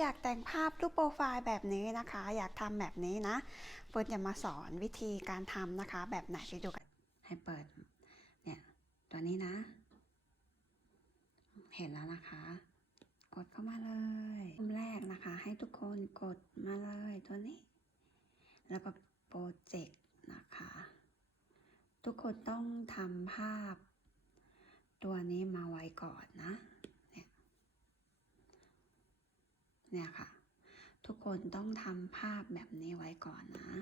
อยากแต่งภาพรูปโปรไฟล์แบบนี้นะคะ อยากทำแบบนี้นะเฟิร์นจะมาสอนวิธีการทำนะคะ แบบไหนไปดูกันให้เปิดเนี่ยตัวนี้นะ เห็นแล้วนะคะ กดเข้ามาเลยเริ่มแรกนะคะ ให้ทุกคนกดมาเลยตัวนี้ แล้วก็โปรเจกต์นะคะ ทุกคนต้องทำภาพ ตัวนี้มาไว้ก่อนนะ เนี่ยค่ะ ทุกคนต้องทำภาพแบบนี้ไว้ก่อนนะ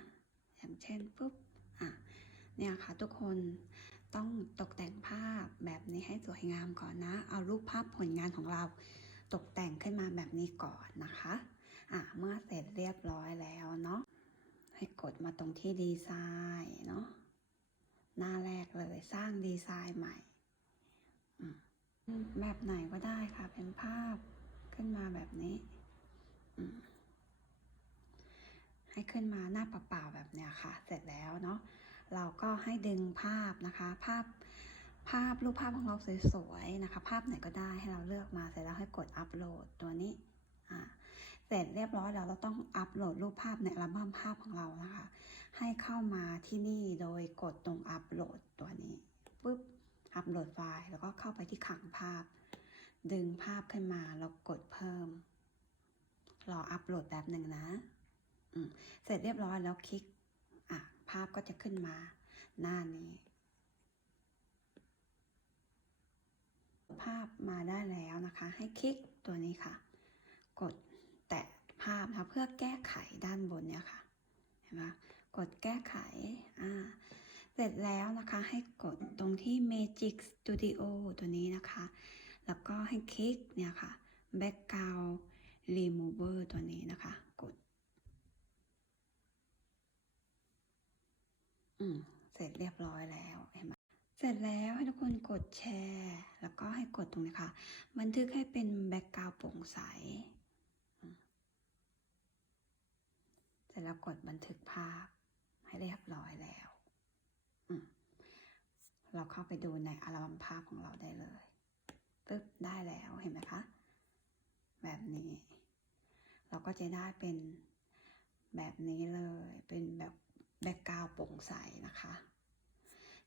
อย่างเช่นปุ๊บอะเนี่ยค่ะทุกคนต้องตกแต่งภาพแบบนี้ให้สวยงามก่อนนะ เอารูปภาพผลงานของเราตกแต่งขึ้นมาแบบนี้ก่อนนะคะอะเมื่อเสร็จเรียบร้อยแล้วเนาะให้กดมาตรงที่ดีไซน์เนาะหน้าแรกเลยสร้างดีไซน์ใหม่แบบไหนก็ได้ค่ะเป็นภาพขึ้นมาแบบนี้ ให้ขึ้นมาหน้าเปล่าๆแบบเนี้ยค่ะ เสร็จแล้วเนาะ เราก็ให้ดึงภาพนะคะ ภาพ ภาพรูปภาพของเราสวยๆนะคะ ภาพไหนก็ได้ให้เราเลือกมา เสร็จแล้วให้กดอัปโหลดตัวนี้เสร็จเรียบร้อยแล้วเราต้องอัปโหลดรูปภาพในอัลบั้มภาพของเรานะคะ ให้เข้ามาที่นี่โดยกดตรงอัปโหลดตัวนี้ปุ๊บอัปโหลดไฟล์แล้วก็เข้าไปที่ขังภาพ ดึงภาพขึ้นมาแล้วกดเพิ่ม รออัปโหลดแบบหนึ่งนะเสร็จเรียบร้อยแล้วคลิก อะ ภาพก็จะขึ้นมา หน้านี้ ภาพมาได้แล้วนะคะ ให้คลิกตัวนี้ค่ะ กดแตะภาพนะคะเพื่อแก้ไขด้านบนเนี่ยค่ะ เห็นไหมกดแก้ไข อ่า เสร็จแล้วนะคะ ให้กดตรงที่ Magic Studio ตัวนี้นะคะ แล้วก็ให้คลิกเนี่ยค่ะ Background Remover ตัวนี้นะคะ กด อืม เสร็จเรียบร้อยแล้วเห็นไหมเสร็จแล้วให้ทุกคนกดแชร์ แล้วก็ให้กดตรงนี้ค่ะ บันทึกให้เป็นแบ็กกราวด์โปร่งใส เสร็จแล้วกดบันทึกภาพให้เรียบร้อยแล้วอืมเราเข้าไปดูในอัลบั้มภาพของเราได้เลยปึ๊บได้แล้วเห็นไหมคะ ก็จะได้เป็นแบบนี้เลย เป็นแบบแบ็กกราวโปร่งใสนะคะ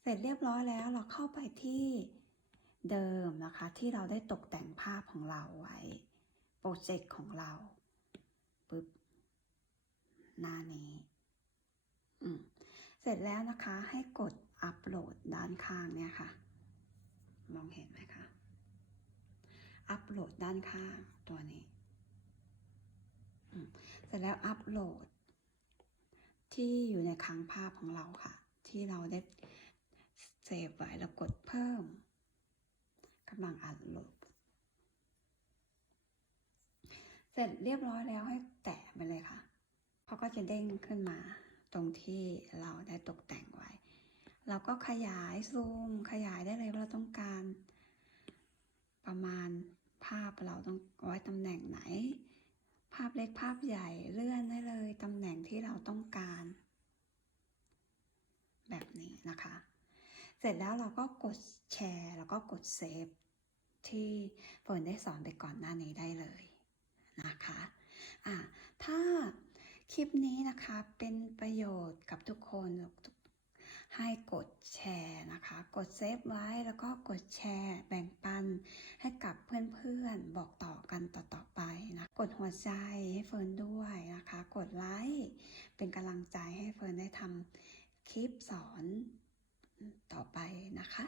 เสร็จเรียบร้อยแล้วเราเข้าไปที่เดิมนะคะ ที่เราได้ตกแต่งภาพของเราไว้โปรเจกต์ของเราปึ๊บหน้านี้อืมเสร็จแล้วนะคะให้กดอัปโหลดด้านข้างเนี่ยค่ะ มองเห็นไหมคะ อัปโหลดด้านข้างตัวนี้ เสร็จแล้วอัปโหลด ที่อยู่ในคลังภาพของเราค่ะ ที่เราได้เซฟไว้แล้วกดเพิ่มกำลังอัปโหลด เสร็จเรียบร้อยแล้วให้แตะไปเลยค่ะเขาก็จะเด้งขึ้นมาตรงที่เราได้ตกแต่งไว้ เราก็ขยายซูม ขยายได้เลยว่าเราต้องการ ประมาณภาพเราต้องไว้ตำแหน่งไหนาพเล็กภาพใหญ่เลื่อนได้เลยตำแหน่งที่เราต้องการ แบบนี้นะคะ เสร็จแล้วเราก็กดแชร์ แล้วก็กดเซฟที่เฟิร์นได้สอนไปก่อนหน้านี้ได้เลยนะคะอะถ้าคลิปนี้นะคะเป็นประโยชน์กับทุกคนให้กดแชร์นะคะ กดเซฟไว้แล้วก็กดแชร์แบ่งปัน ให้กับเพื่อนๆบอกต่อกันต่อๆไปนะ กดหัวใจให้เฟิร์นด้วยนะคะ กดไลค์เป็นกำลังใจให้เฟิร์นได้ทำคลิปสอนต่อไปนะคะ